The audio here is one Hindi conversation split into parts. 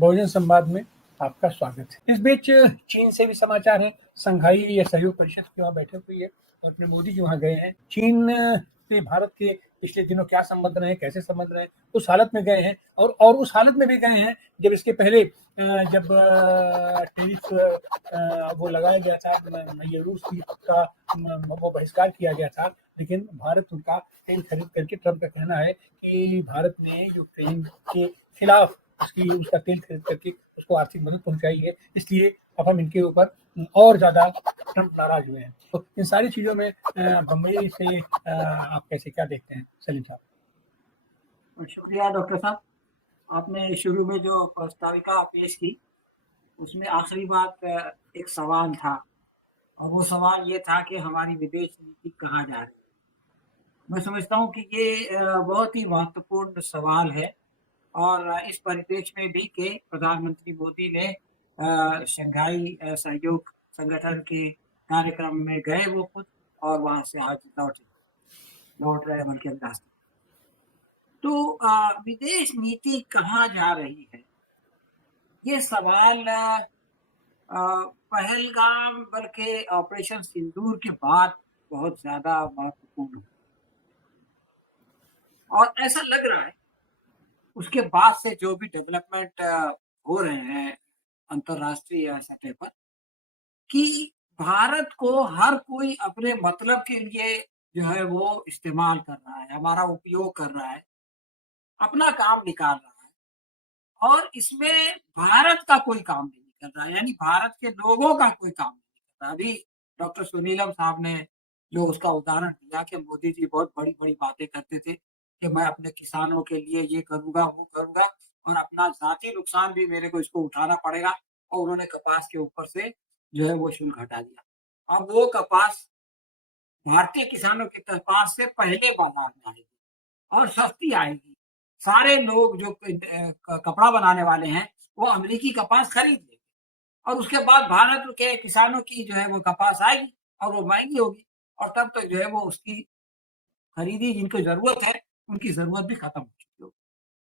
बहुजन संवाद में आपका स्वागत है। इस बीच चीन से भी समाचार है। संघाई या सहयोग परिषद की वहाँ बैठक हुई है और अपने मोदी जी वहाँ गए हैं। चीन से भारत के पिछले दिनों क्या संबंध रहे, कैसे संबंध रहे, उस हालत में गए हैं और उस हालत में भी गए हैं जब इसके पहले जब टेरिफ वो लगाया गया था, ये रूस का वो बहिष्कार किया गया था, लेकिन भारत उनका तेल खरीद करके ट्रम्प का कहना है कि भारत ने यूक्रेन के खिलाफ उसका तेल खरीद करके उसको आर्थिक मदद पहुंचाई है, इसलिए अब हम इनके ऊपर और ज्यादा ट्रम्प नाराज हुए हैं। तो इन सारी चीजों में बम्बई से आप कैसे क्या देखते हैं सलीम साहब? शुक्रिया डॉक्टर साहब। आपने शुरू में जो प्रस्ताविका पेश की उसमें आखिरी बात एक सवाल था और वो सवाल ये था कि हमारी विदेश नीति कहाँ जा रही है। मैं समझता हूँ कि ये बहुत ही महत्वपूर्ण सवाल है और इस परिप्रेक्ष्य में भी कि प्रधानमंत्री मोदी ने शंघाई सहयोग संगठन के कार्यक्रम में गए वो खुद और वहां से आज लौट रहे मन के रास्ते। तो विदेश नीति कहाँ जा रही है, ये सवाल पहलगाम बल्कि ऑपरेशन सिंदूर के बाद बहुत ज्यादा महत्वपूर्ण है और ऐसा लग रहा है उसके बाद से जो भी डेवलपमेंट हो रहे हैं अंतरराष्ट्रीय सतह पर कि भारत को हर कोई अपने मतलब के लिए जो है वो इस्तेमाल कर रहा है, हमारा उपयोग कर रहा है, अपना काम निकाल रहा है और इसमें भारत का कोई काम नहीं कर रहा है, यानी भारत के लोगों का कोई काम नहीं कर रहा। अभी डॉक्टर सुनीलम साहब ने जो उसका उदाहरण दिया कि मोदी जी बहुत बड़ी बड़ी बातें करते थे कि मैं अपने किसानों के लिए ये करूंगा वो करूंगा और अपना जाति नुकसान भी मेरे को इसको उठाना पड़ेगा, और उन्होंने कपास के ऊपर से जो है वो शुल्क हटा दिया। अब वो कपास भारतीय किसानों के कपास से पहले बाजार में आएगी और सस्ती आएगी। सारे लोग जो कपड़ा बनाने वाले हैं वो अमेरिकी कपास खरीद लेंगे और उसके बाद भारत के किसानों की जो है वो कपास आएगी और वो महंगी होगी और तब तो जो है वो उसकी खरीदी जिनको जरूरत है उनकी जरूरत भी खत्म हो चुकी होगी।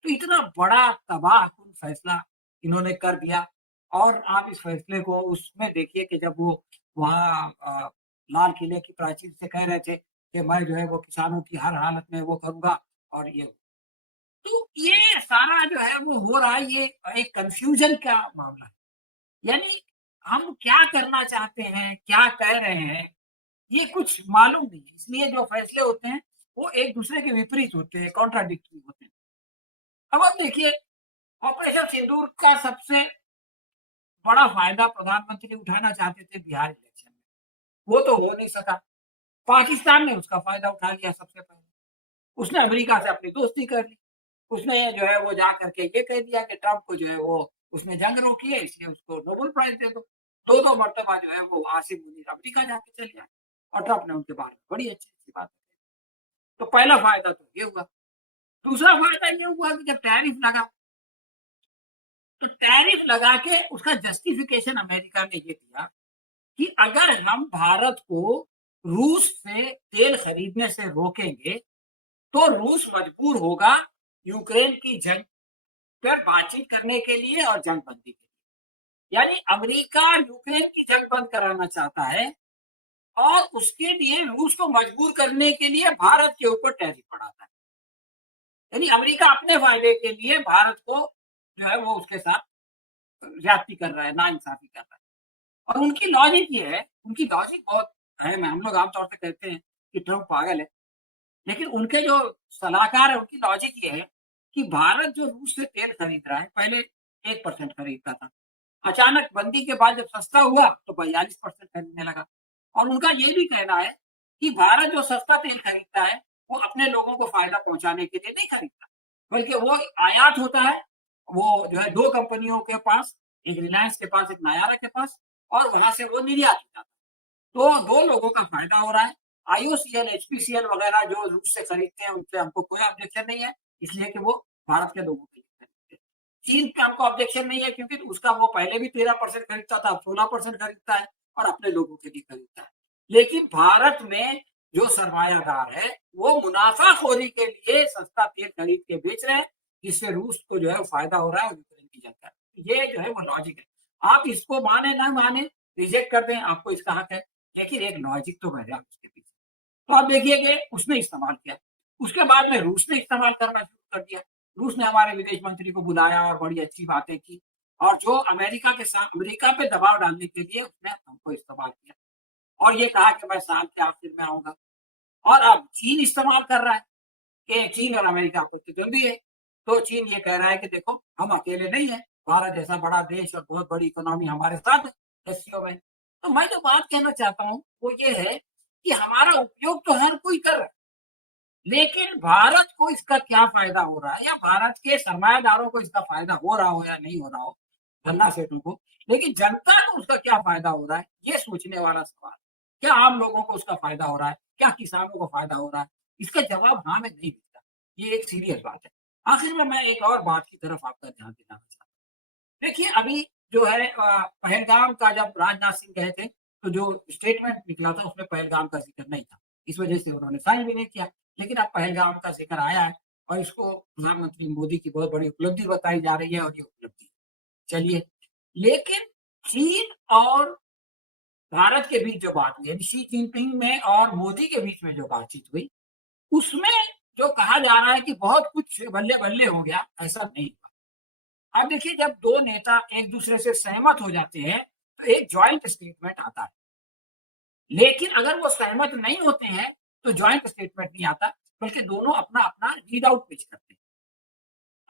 तो इतना बड़ा तबाहकुन फैसला इन्होंने कर दिया और आप इस फैसले को उसमें देखिए कि जब वो वहाँ लाल किले की प्राचीर से कह रहे थे कि मैं जो है वो किसानों की हर हालत में वो करूंगा और ये, तो ये सारा जो है वो हो रहा है, ये एक कंफ्यूजन का मामला है। यानी हम क्या करना चाहते हैं, क्या कह रहे हैं, ये कुछ मालूम नहीं है। इसलिए जो फैसले होते हैं वो एक दूसरे के विपरीत होते हैं, कॉन्ट्राडिक्टरी होते हैं। अब आप देखिए ऑपरेशन सिंदूर का सबसे बड़ा फायदा प्रधानमंत्री उठाना चाहते थे बिहार इलेक्शन में, वो तो हो नहीं सका। पाकिस्तान ने उसका फायदा उठा लिया सबसे पहले, उसने अमेरिका से अपनी दोस्ती कर ली, उसने जो है वो जा करके ये कह दिया कि ट्रम्प को जो है वो उसने जंग रोकी है इसलिए उसको नोबेल प्राइज दे दो। दो मरतबा जो है वो आसिम मुनीर अमेरिका जाके चले आए और ट्रम्प ने उनके बारे में बड़ी अच्छी अच्छी बात की। तो पहला फायदा तो ये हुआ। दूसरा फायदा ये हुआ कि जब टैरिफ लगा तो टैरिफ लगा के उसका जस्टिफिकेशन अमेरिका ने ये दिया कि अगर हम भारत को रूस से तेल खरीदने से रोकेंगे तो रूस मजबूर होगा यूक्रेन की जंग पर बातचीत करने के लिए और जंग बंदी के लिए। यानी अमेरिका यूक्रेन की जंग बंद कराना चाहता है और उसके लिए रूस को मजबूर करने के लिए भारत के ऊपर टैरिफ बढ़ाता है। यानी अमेरिका अपने फायदे के लिए भारत को जो है वो उसके साथ ज्यादती कर रहा है, नाइंसाफी कर रहा है। और उनकी लॉजिक ये है, उनकी लॉजिक बहुत है, हम लोग आमतौर पर कहते हैं कि ट्रम्प पागल है, लेकिन उनके जो सलाहकार है उनकी लॉजिक ये है कि भारत जो रूस से तेल खरीद रहा है, पहले 1% खरीदता था, अचानक बंदी के बाद जब सस्ता हुआ तो 42% खरीदने लगा। और उनका ये भी कहना है कि भारत जो सस्ता तेल खरीदता है वो अपने लोगों को फायदा पहुंचाने के लिए नहीं खरीदता, बल्कि वो आयात होता है, वो जो है दो कंपनियों के पास, एक रिलायंस के पास एक नायारा के पास, और वहां से वो निर्यात होता है। तो दो लोगों का फायदा हो रहा है। आईओसीएल, एचपीसीएल वगैरह जो रूस से खरीदते हैं उनसे हमको कोई ऑब्जेक्शन नहीं है, इसलिए कि वो भारत के लोगों के लिए खरीदते हैं। चीन पे हमको ऑब्जेक्शन नहीं है क्योंकि उसका वो पहले भी 13% खरीदता था, अब 16% खरीदता है और अपने लोगों के लिए खरीदता है। लेकिन भारत में जो सरमायादार है वो मुनाफाखोरी के लिए सस्ता तेल खरीद के बेच रहे हैं, जिससे रूस को जो है फायदा हो रहा है यूक्रेन की जंग का। ये जो है वो लॉजिक है। आप इसको माने ना माने, रिजेक्ट कर दें, आपको इसका हक है, लेकिन एक लॉजिक तो है उसके पीछे। तो आप देखिए कि उसने इस्तेमाल किया। उसके बाद में रूस ने इस्तेमाल करना शुरू कर दिया। रूस ने हमारे विदेश मंत्री को बुलाया और बड़ी अच्छी बातें की, और जो अमेरिका पे दबाव डालने के लिए उसने हमको इस्तेमाल किया और ये कहा कि मैं साल के आखिर में आऊँगा। और अब चीन इस्तेमाल कर रहा है कि चीन और अमेरिका आपस में जल्दी है। तो चीन ये कह रहा है कि देखो, हम अकेले नहीं हैं, भारत जैसा बड़ा देश और बहुत बड़ी इकोनॉमी हमारे साथ है एससीओ में। तो मैं जो बात कहना चाहता हूँ वो ये है कि हमारा उपयोग तो हर कोई कर रहा है, लेकिन भारत को इसका क्या फ़ायदा हो रहा है, या भारत के सरमायादारों को इसका फ़ायदा हो रहा हो या नहीं हो रहा हो, धन्ना सेठों को, लेकिन जनता को उसका क्या फ़ायदा हो रहा है, ये सोचने वाला सवाल। क्या आम लोगों को उसका फ़ायदा हो रहा है? क्या किसानों को फ़ायदा हो रहा है? इसका जवाब हाँ में नहीं मिलता। ये एक सीरियस बात है। आखिर में मैं एक और बात की तरफ आपका ध्यान दिलाना चाहता हूँ। देखिए, अभी जो है पहलगाम का जब राजनाथ सिंह गए थे, तो जो स्टेटमेंट निकला था उसमें पहलगाम का ज़िक्र नहीं था। इस वजह से उन्होंने साइन भी नहीं किया। लेकिन अब पहलगाम का ज़िक्र आया है और इसको प्रधानमंत्री मोदी की बहुत बड़ी उपलब्धि बताई जा रही है, और ये उपलब्धि चलिए। लेकिन चीन और भारत के बीच जो बात हुई, यानी शी जिनपिंग में और मोदी के बीच में जो बातचीत हुई, उसमें जो कहा जा रहा है कि बहुत कुछ बल्ले-बल्ले हो गया, ऐसा नहीं हुआ। अब देखिए, जब 2 नेता एक-दूसरे से सहमत हो जाते हैं, तो एक जॉइंट स्टेटमेंट आता है। लेकिन अगर वो सहमत नहीं होते हैं, तो जॉइंट स्टेटमेंट नहीं आता, बल्कि दोनों अपना-अपना रीड आउट पेश करते हैं।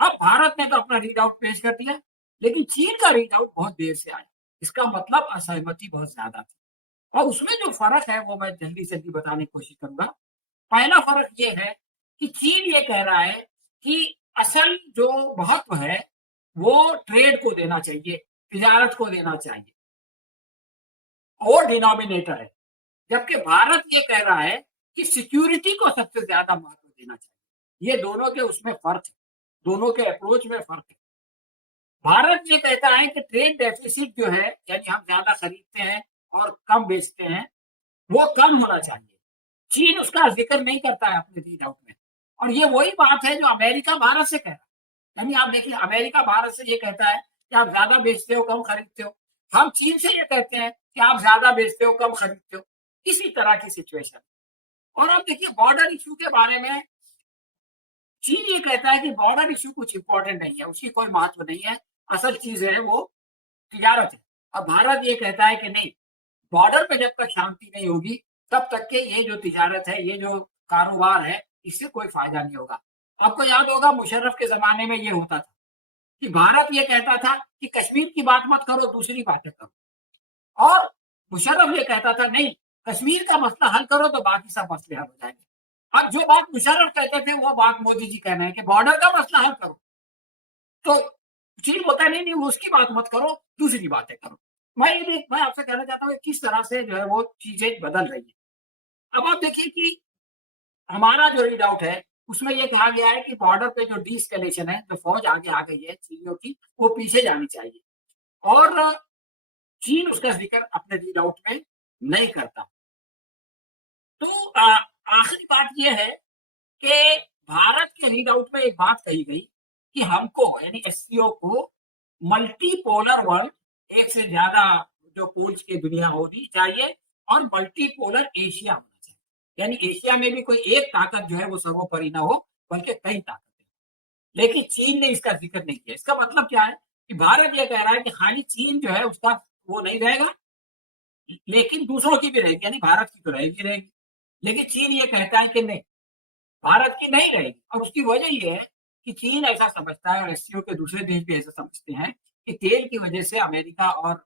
अब भारत ने तो अपना रीड आउट पेश कर दिया, लेकिन चीन का रीड आउट बहुत देर से आया। इसका मतलब असहमति बहुत ज़्यादा थी, और उसमें जो फ़र्क है वो मैं जल्दी-जल्दी बताने की कोशिश करूँगा। पहला फ़र्क ये है कि चीन ये कह रहा है कि असल जो महत्व है, वो ट्रेड को देना चाहिए, तिजारत को देना चाहिए, वो डिनोमिनेटर है। जबकि भारत ये कह रहा है कि सिक्योरिटी को सबसे ज़्यादा महत्व देना चाहिए। ये दोनों के उसमें फ़र्क है, दोनों के अप्रोच में फ़र्क है। भारत ये कहता है कि ट्रेड डेफ़िसिट जो है, यानी हम ज़्यादा खरीदते हैं और कम बेचते हैं, वो कम होना चाहिए। चीन उसका ज़िक्र नहीं करता है अपने रीड आउट में, और ये वही बात है जो अमेरिका भारत से कह रहा है। यानी आप देखिए, अमेरिका भारत से ये कहता है कि आप ज़्यादा बेचते हो, कम खरीदते हो। हम चीन से ये कहते हैं कि आप ज़्यादा बेचते हो, कम खरीदते हो। इसी तरह की सिचुएशन। और आप देखिए, बॉर्डर इश्यू के बारे में चीन ये कहता है कि बॉर्डर इश्यू कुछ इम्पोर्टेंट नहीं है, उसकी कोई महत्व नहीं है, असल चीज़ है वो तिजारत है। अब भारत ये कहता है कि नहीं, बॉर्डर पे जब तक शांति नहीं होगी, तब तक के ये जो तिजारत है, ये जो कारोबार है, इससे कोई फ़ायदा नहीं होगा। आपको याद होगा, मुशर्रफ के ज़माने में ये होता था कि भारत ये कहता था कि कश्मीर की बात मत करो, दूसरी बातें करो। और मुशर्रफ ये कहता था नहीं, कश्मीर का मसला हल करो तो बाकी सब मसले हल हो जाएँगे। अब जो बात मुशर्रफ कहते थे, वो बात मोदी जी कह रहे हैं कि बॉर्डर का मसला हल करो। तो चीन बोलता है नहीं, नहीं, वो उसकी बात मत करो, दूसरी बातें करो। मैं आपसे कहना चाहता हूँ कि किस तरह से जो है वो चीज़ें बदल रही हैं। अब आप देखिए कि हमारा जो रीड आउट है, उसमें ये कहा गया है कि बॉर्डर पे जो डी-एस्केलेशन है, जो फ़ौज आगे आ गई है चीनियों की, वो पीछे जानी चाहिए, और चीन उसका ज़िक्र अपने रीड आउट में नहीं करता। तो आखिरी बात ये है कि भारत के रीड आउट में एक बात कही गई कि हमको, यानी एससीओ को, मल्टीपोलर वर्ल्ड, एक से ज्यादा जो पोल्स की दुनिया होनी चाहिए, और मल्टीपोलर एशिया होना चाहिए। यानी एशिया में भी कोई एक ताकत जो है वो सर्वोपरि ना हो, बल्कि कई ताकतें। लेकिन चीन ने इसका जिक्र नहीं किया। इसका मतलब क्या है कि भारत ये कह रहा है कि खाली चीन जो है उसका वो नहीं रहेगा, लेकिन दूसरों की भी रहेगी, यानी भारत की तो रहेगी रहेगी। लेकिन चीन ये कहता है कि नहीं, भारत की नहीं रहेगी, और उसकी वजह ये है कि चीन ऐसा समझता है, और एससीओ के दूसरे देश भी ऐसा समझते हैं कि तेल की वजह से अमेरिका और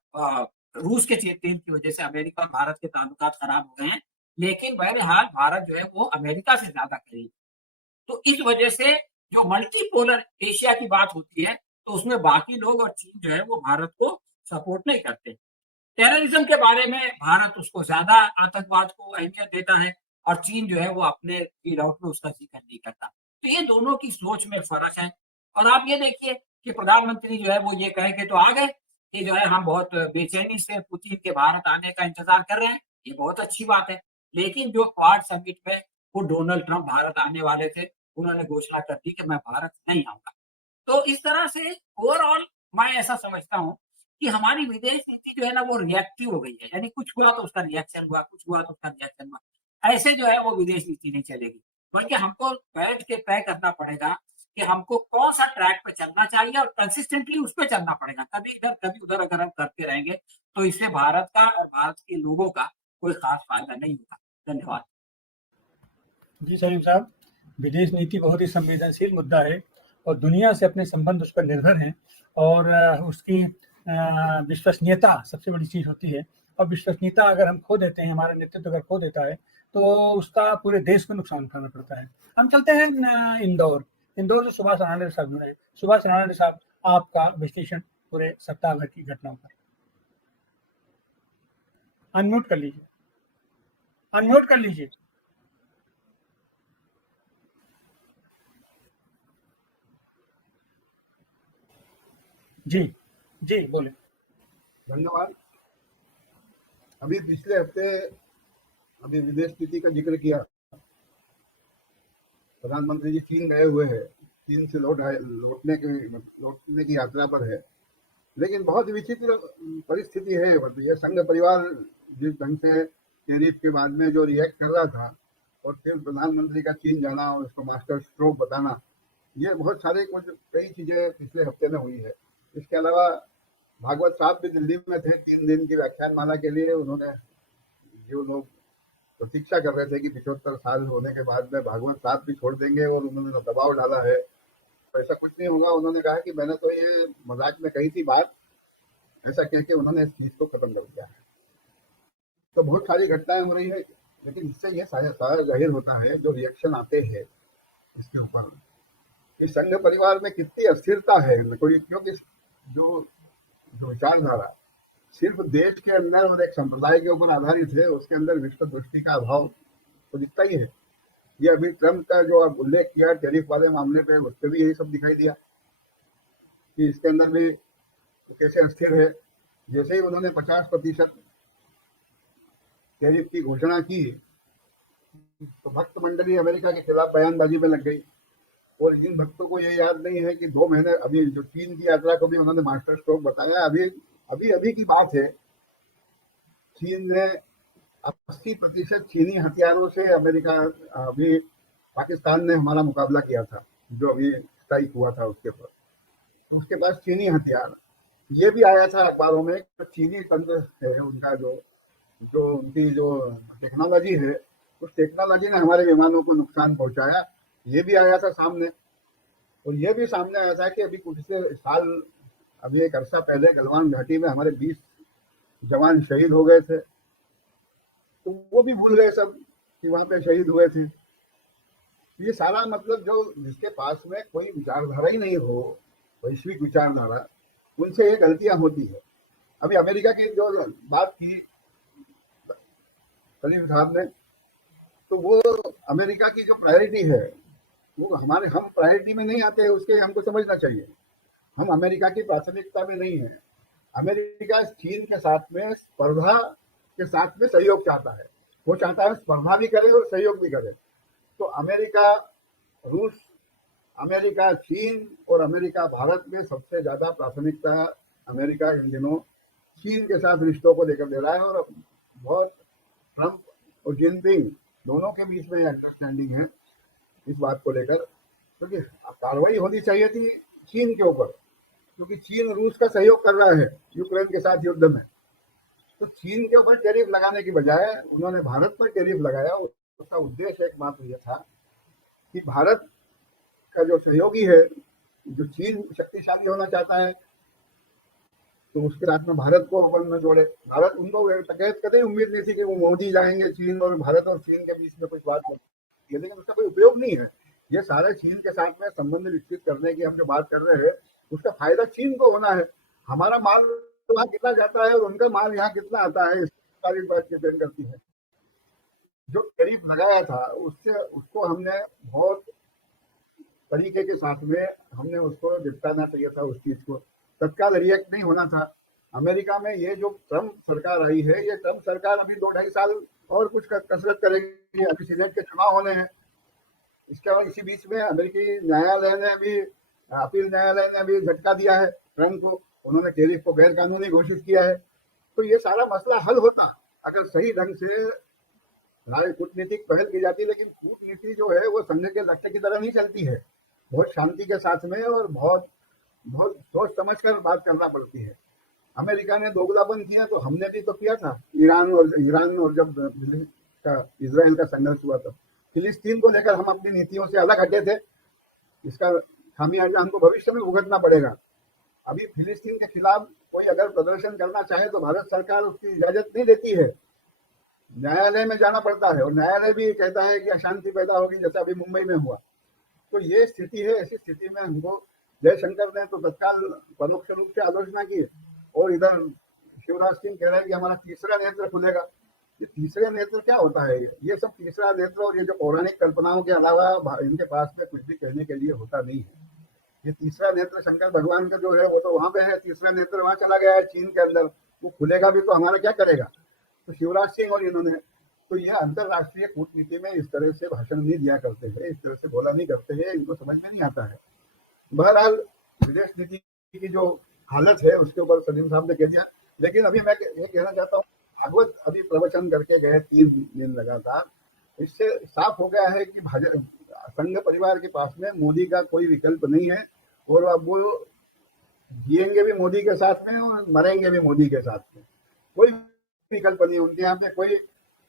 रूस के तेल की वजह से अमेरिका और भारत के ताल्लुकात खराब हो गए हैं। लेकिन बहरहाल भारत जो है वो अमेरिका से ज्यादा करीब। तो इस वजह से जो मल्टीपोलर एशिया की बात होती है, तो उसमें बाकी लोग और चीन जो है वो भारत को सपोर्ट नहीं करते। टेररिज्म के बारे में भारत उसको ज्यादा, आतंकवाद को अहमियत देता है, और चीन जो है वो अपने रीड आउट में उसका जिक्र नहीं करता। तो ये दोनों की सोच में फर्क है। और आप ये देखिए कि प्रधानमंत्री जो है वो ये कह के तो आ गए कि जो है हम बहुत बेचैनी से पुतिन के भारत आने का इंतजार कर रहे हैं। ये बहुत अच्छी बात है। लेकिन जो क्वाड समिट में वो डोनाल्ड ट्रंप भारत आने वाले थे, उन्होंने घोषणा कर दी कि मैं भारत नहीं आऊंगा। तो इस तरह से ओवरऑल मैं ऐसा समझता हूँ कि हमारी विदेश नीति जो है ना वो रिएक्टिव हो गई है, यानी कुछ हुआ तो उसका रिएक्शन हुआ, कुछ हुआ तो उसका रिएक्शन हुआ। ऐसे जो है वो विदेश नीति नहीं चलेगी, बल्कि हमको बैठ के तय करना पड़ेगा कि हमको कौन-सा ट्रैक पे चलना चाहिए और कंसिस्टेंटली उस पे चलना पड़ेगा। कभी इधर, कभी उधर अगर हम करते रहेंगे, तो इससे भारत का और भारत के लोगों का कोई ख़ास फ़ायदा नहीं होगा। धन्यवाद। जी सलीम साहब, विदेश नीति बहुत ही संवेदनशील मुद्दा है और दुनिया से अपने संबंध उस पर निर्भर हैं और उसकी विश्वसनीयता सबसे बड़ी चीज़ होती है और विश्वसनीयता अगर हम खो देते हैं, हमारा नेतृत्व अगर खो देता है, तो उसका पूरे देश को नुकसान उठाना पड़ता है। हम चलते हैं इंदौर। इंदौर से सुभाष अनाडे साहब जुड़े हैं। सुभाष अनाडे साहब, आपका विश्लेषण पूरे सप्ताह भर की घटनाओं पर। अनम्यूट कर लीजिए, अनम्यूट कर लीजिए। जी, जी, बोलें। धन्यवाद। अभी पिछले हफ्ते अभी विदेश नीति का जिक्र किया। प्रधानमंत्री जी चीन गए हुए हैं, चीन से लौटने की यात्रा पर है, लेकिन बहुत विचित्र परिस्थिति है। ये संघ परिवार जिस ढंग से टैरिफ के बाद में जो रिएक्ट कर रहा था और फिर प्रधानमंत्री का चीन जाना और उसको मास्टर स्ट्रोक बताना, ये बहुत सारे कई चीजें पिछले हफ्ते में हुई है। इसके अलावा भागवत साहब भी दिल्ली में थे 3 दिन की व्याख्यानमाला के लिए। उन्होंने, जो लोग प्रतीक्षा कर रहे थे कि 75 साल होने के बाद में भागवत साहब भी छोड़ देंगे, और उन्होंने दबाव डाला है, तो ऐसा कुछ नहीं होगा। उन्होंने कहा कि मैंने तो ये मजाक में कही थी बात, ऐसा कह के उन्होंने इस चीज को खत्म कर दिया है। तो बहुत सारी घटनाएं हो रही है, लेकिन इससे ये सारा जाहिर होता है जो रिएक्शन आते हैं इसके ऊपर, इस संघ परिवार में कितनी अस्थिरता है। क्योंकि जो जो विचारधारा सिर्फ देश के अंदर और एक संप्रदाय के ऊपर आधारित है, उसके अंदर विश्व दृष्टि का अभाव तो दिखता ही है। ये अभी ट्रम्प का जो आप उल्लेख किया टैरिफ वाले मामले पे, उस पर भी यही सब दिखाई दिया कि इसके अंदर भी कैसे अस्थिर है। जैसे ही उन्होंने 50% टैरिफ की घोषणा की, तो भक्त मंडली अमेरिका के खिलाफ बयानबाजी में लग गई। और इन भक्तों को ये याद नहीं है कि 2 महीने अभी जो चीन की यात्रा को भी उन्होंने मास्टर स्ट्रोक बताया। अभी की बात है, चीन ने 80% चीनी हथियारों से अमेरिका, अभी पाकिस्तान ने हमारा मुकाबला किया था, जो अभी स्ट्राइक हुआ था उसके ऊपर, तो उसके पास चीनी हथियार। ये भी आया था अखबारों में, चीनी तंत्र है उनका, जो उनकी जो टेक्नोलॉजी है, उस टेक्नोलॉजी ने हमारे विमानों को नुकसान पहुंचाया। ये भी आया था सामने। और ये भी सामने आया था कि अभी कुछ साल, अभी एक अरसा पहले गलवान घाटी में हमारे 20 जवान शहीद हो गए थे, तो वो भी भूल गए सब कि वहां पे शहीद हुए थे। ये सारा मतलब, जो जिसके पास में कोई विचारधारा ही नहीं हो, वैश्विक विचारधारा, उनसे ये गलतियां होती है। अभी अमेरिका की जो बात की सलीम साहब ने, तो वो अमेरिका की जो प्रायोरिटी है, वो हम प्रायोरिटी में नहीं आते हैं, उसके हमको समझना चाहिए। हम अमेरिका की प्राथमिकता में नहीं है। अमेरिका चीन के साथ में स्पर्धा के साथ में सहयोग चाहता है। वो चाहता है स्पर्धा भी करे और सहयोग भी करे। तो अमेरिका रूस, अमेरिका चीन और अमेरिका भारत में सबसे ज्यादा प्राथमिकता अमेरिका इन दिनों चीन के साथ रिश्तों को लेकर दे रहा है। और बहुत ट्रम्प और जिनपिंग दोनों के बीच में अंडरस्टैंडिंग है इस बात को लेकर, क्योंकि कार्रवाई होनी चाहिए थी चीन के ऊपर, क्योंकि चीन रूस का सहयोग कर रहा है यूक्रेन के साथ युद्ध में। तो चीन के ऊपर टैरिफ लगाने की बजाय उन्होंने भारत पर टैरिफ लगाया। उसका उद्देश्य एकमात्र यह था कि भारत का जो सहयोगी है, जो चीन शक्तिशाली होना चाहता है, तो उसके साथ में भारत को अपन में जोड़े। भारत, उनको कतई उम्मीद नहीं थी कि वो मोदी जाएंगे चीन और भारत और चीन के बीच में कुछ बात होगी, लेकिन उसका कोई उपयोग नहीं है। ये सारे चीन के साथ में संबंध विकसित करने की हम जो बात कर रहे हैं, उसका फायदा चीन को होना है। हमारा माल वहाँ कितना जाता है और उनका माल यहाँ कितना आता है, इस सारी बात डिपेंड करती है। जो टैरिफ लगाया था उसको हमने बहुत तरीके के साथ में हमने उसको निपटाना चाहिए था। उस चीज को तत्काल रिएक्ट नहीं होना था। अमेरिका में ये जो ट्रम्प सरकार आई है, ये ट्रम्प सरकार अभी 2-2.5 साल और कुछ कसरत करेगी। अभी सीनेट के चुनाव होने हैं। इसके बाद इसी बीच में अमेरिकी न्यायालय ने भी, अपील न्यायालय ने भी झटका दिया है ट्रम्प को उन्होंने टेरिफ को गैर कानूनी घोषित किया है। तो ये सारा मसला हल होता अगर सही ढंग से कूटनीतिक पहल की जाती। लेकिन कूटनीति जो है वो संघ के लक्ष्य की तरह नहीं चलती है, बहुत शांति के साथ में और बहुत बहुत सोच समझ कर बात करना पड़ती है। अमेरिका ने दोगलापन किया तो हमने भी तो किया था। ईरान और जब इजराइल का संघर्ष हुआ था, फिलिस्तीन को लेकर हम अपनी नीतियों से अलग हटे थे। इसका खामियाजा हमको भविष्य में भुगतना पड़ेगा। अभी फिलिस्तीन के खिलाफ कोई अगर प्रदर्शन करना चाहे तो भारत सरकार उसकी इजाजत नहीं देती है, न्यायालय में जाना पड़ता है और न्यायालय भी कहता है कि अशांति पैदा होगी, जैसा अभी मुंबई में हुआ। तो ये स्थिति है। ऐसी स्थिति में हमको जयशंकर ने तो तत्काल परोक्ष रूप से आलोचना की और इधर शिवराज सिंह कह रहे हैं कि हमारा तीसरा नेत्र खुलेगा। ये तीसरे नेत्र क्या होता है? ये सब तीसरा नेत्र और ये जो पौराणिक कल्पनाओं के अलावा इनके पास में कुछ भी कहने के लिए होता नहीं है। ये तीसरा नेत्र शंकर भगवान का जो है वो तो वहां पे है, तीसरा नेत्र वहां चला गया है चीन के अंदर, वो खुलेगा भी तो हमारा क्या करेगा? तो शिवराज सिंह और इन्होंने तो यह अंतरराष्ट्रीय कूटनीति में इस तरह से भाषण नहीं दिया करते हैं, इस तरह से बोला नहीं करते हैं, इनको समझ में नहीं आता है। बहरहाल विदेश नीति की जो हालत है उसके ऊपर सलीम साहब ने कह दिया। लेकिन अभी मैं ये कहना चाहता हूँ, भागवत अभी प्रवचन करके गए 3 दिन लगातार, इससे साफ हो गया है कि संघ परिवार के पास में मोदी का कोई विकल्प नहीं है और अब वो जिएंगे भी मोदी के साथ में और मरेंगे भी मोदी के साथ में। कोई विकल्प नहीं उनके यहाँ पे। कोई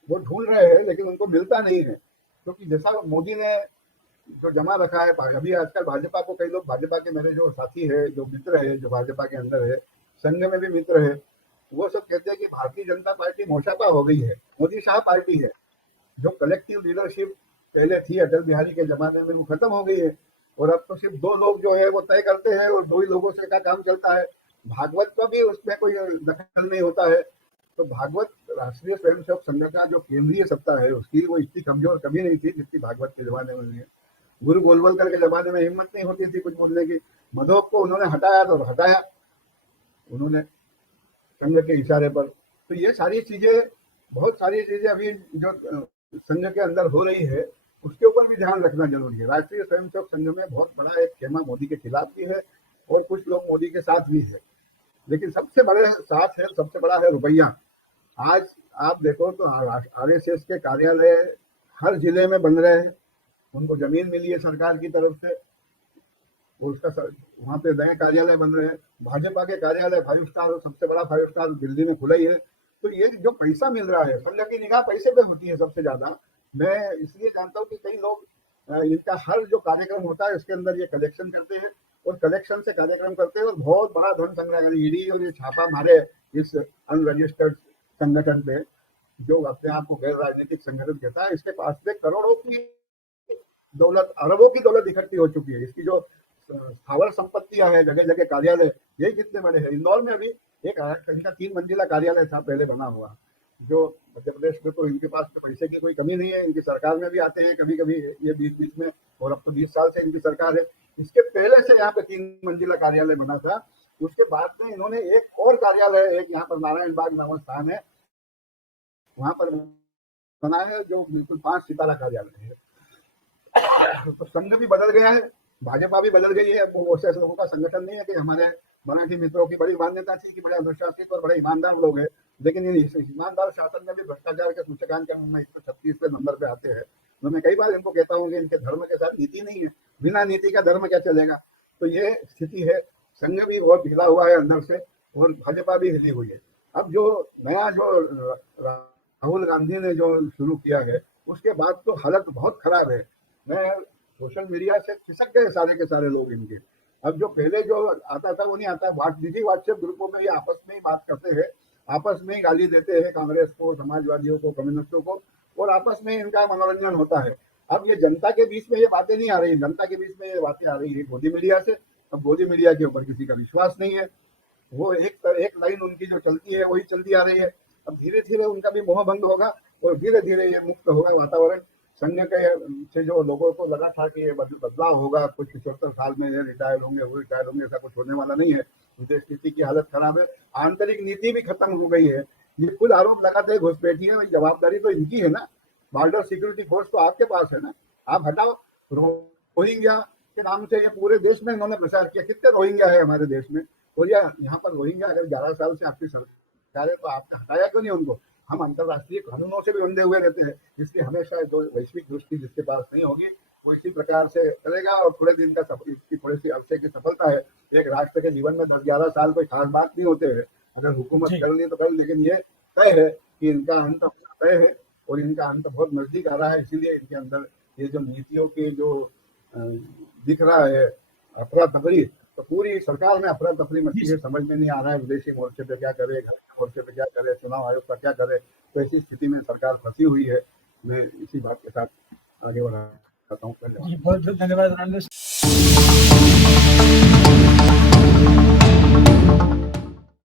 वो ढूंढ रहे हैं लेकिन उनको मिलता नहीं है, क्योंकि जैसा मोदी ने जो जमा रखा है अभी आजकल भाजपा को, कई लोग भाजपा के मेरे जो साथी है, जो मित्र है, जो भाजपा के अंदर है, संघ में भी मित्र है, वो सब कहते हैं कि भारतीय जनता पार्टी मोशापा हो गई है, मोदी शाह पार्टी है। जो कलेक्टिव लीडरशिप पहले थी अटल बिहारी के जमाने में वो खत्म हो गई है और अब तो सिर्फ 2 लोग जो है वो तय करते हैं और 2 ही लोगों से का काम चलता है। भागवत का भी उसमें कोई दखल नहीं होता है। तो भागवत राष्ट्रीय स्वयंसेवक संघ का जो केंद्रीय सत्ता है उसकी वो इतनी कमजोर कभी नहीं थी जितनी भागवत के जमाने में हुई है। गुरु गोलवलकर के जमाने में हिम्मत नहीं होती थी कुछ बोलने की। मधोक को उन्होंने हटाया तो हटाया उन्होंने संघ के इशारे पर। तो ये सारी चीजें, बहुत सारी चीजें अभी जो संघ के अंदर हो रही है उसके ऊपर भी ध्यान रखना जरूरी है। राष्ट्रीय स्वयंसेवक संघ में बहुत बड़ा एक खेमा मोदी के खिलाफ भी है और कुछ लोग मोदी के साथ भी है, लेकिन सबसे बड़े साथ है, सबसे बड़ा है रुपया। आज आप देखो तो आरएसएस के कार्यालय हर जिले में बन रहे हैं, उनको जमीन मिली है सरकार की तरफ से, उसका वहाँ पे नए कार्यालय बन रहे हैं। भाजपा के कार्यालय 5 स्टार, सबसे बड़ा 5 स्टार दिल्ली में खुला ही है। तो ये जो पैसा मिल रहा है, संघ की निगाह पैसे पे होती है सबसे ज्यादा। मैं इसलिए जानता हूँ कि कई लोग इनका हर जो कार्यक्रम होता है उसके अंदर ये कलेक्शन करते हैं और कलेक्शन से कार्यक्रम करते हैं और बहुत बड़ा धन संग्रह, ईडी और ये छापा मारे इस अनरजिस्टर्ड संगठन पे जो अपने आप को गैर राजनीतिक संगठन कहता है। इसके पास में करोड़ों की दौलत, अरबों की दौलत इकट्ठी हो चुकी है। इसकी जो स्थावर संपत्तियां हैं, जगह जगह कार्यालय, यही कितने बड़े हैं। इंदौर में अभी एक 3 मंजिला कार्यालय था पहले बना हुआ, जो मध्य प्रदेश में तो इनके पास तो पैसे की कोई कमी नहीं है, इनकी सरकार में भी आते हैं कभी कभी ये बीच में, और अब तो 20 साल से इनकी सरकार है। इसके पहले से यहाँ पे 3 मंजिला कार्यालय बना था। उसके बाद में इन्होंने एक और कार्यालय, एक यहाँ पर नारायण बाग नामक स्थान है, वहां पर बना है जो बिल्कुल 5 सितारा कार्यालय है। तो संघ भी बदल गया है, भाजपा भी बदल गई है। वो ऐसे लोगों का संगठन नहीं है कि हमारे मराठी मित्रों की बड़ी मान्यता थी कि बड़े अनुशासित और बड़े ईमानदार लोग हैं, लेकिन ईमानदार शासन में भी भ्रष्टाचार के सूचकांक में 136वें नंबर पे आते हैं। तो मैं कई बार इनको कहता हूँ कि इनके धर्म के साथ नीति नहीं है, बिना नीति का धर्म क्या चलेगा। तो ये स्थिति है। संघ भी बहुत ढीला हुआ है अंदर से और भाजपा भी हिली हुई है। अब जो नया जो राहुल गांधी ने जो शुरू किया है उसके बाद तो हालत बहुत खराब है। मैं सोशल मीडिया से खिसक गए सारे के सारे लोग इनके। अब जो पहले जो आता था वो नहीं आता। निजी व्हाट्सएप ग्रुपों में ये आपस में ही बात करते हैं, आपस में ही गाली देते हैं कांग्रेस को, समाजवादियों को, कम्युनिस्टों को, और आपस में इनका मनोरंजन होता है। अब ये जनता के बीच में ये बातें नहीं आ रही, जनता के बीच में ये बातें आ रही है गोदी मीडिया से। अब गोदी मीडिया के ऊपर किसी का विश्वास नहीं है, वो एक लाइन उनकी जो चलती है वही चलती आ रही है। अब धीरे धीरे उनका भी मोह भंग होगा और धीरे धीरे ये मुक्त होगा वातावरण। संघ के से जो लोगों को लगा था कि ये बदलाव होगा, कुछ 75 साल में रिटायर होंगे, वो रिटायर होंगे, ऐसा कुछ होने वाला नहीं है। विदेश नीति की हालत खराब है, आंतरिक नीति भी खत्म हो गई है। ये खुद आरोप लगाते हैं घुसपैठियों, जवाबदारी तो इनकी है ना। बॉर्डर सिक्योरिटी फोर्स तो आपके पास है ना, आप हटाओ। रोहिंग्या के नाम से ये पूरे देश में इन्होंने प्रचार किया, कितने रोहिंग्या है हमारे देश में, कोरिया यहाँ पर रोहिंग्या अगर 11 साल से आपकी सरकार है तो आपने हटाया क्यों नहीं उनको? हम अंतर्राष्ट्रीय कानूनों से भी बंधे हुए रहते हैं, इसलिए हमेशा जो वैश्विक दृष्टि जिसके पास नहीं होगी वो इसी प्रकार से करेगा और थोड़े दिन का इसकी थोड़ी सी अरसे की सफलता है। एक राष्ट्र के जीवन में 10-11 साल कोई खास बात नहीं होते हैं, अगर हुकूमत जी। कर ली तो कर, लेकिन ये तय है कि इनका अंत तय है और इनका अंत बहुत नजदीक आ रहा है। इसीलिए इनके अंदर ये जो नीतियों के जो दिख रहा है अफरा तफरी, तो पूरी सरकार में अफरा तफरी मची है, समझ में नहीं आ रहा है विदेशी मोर्चे पे क्या करे, घर के मोर्चे पे क्या करे, चुनाव आयोग का क्या करे। तो ऐसी स्थिति में सरकार फंसी हुई है। मैं इसी बात के साथ आगे बढ़ाता हूँ। धन्यवाद। जी, बहुत बहुत धन्यवाद आनंद।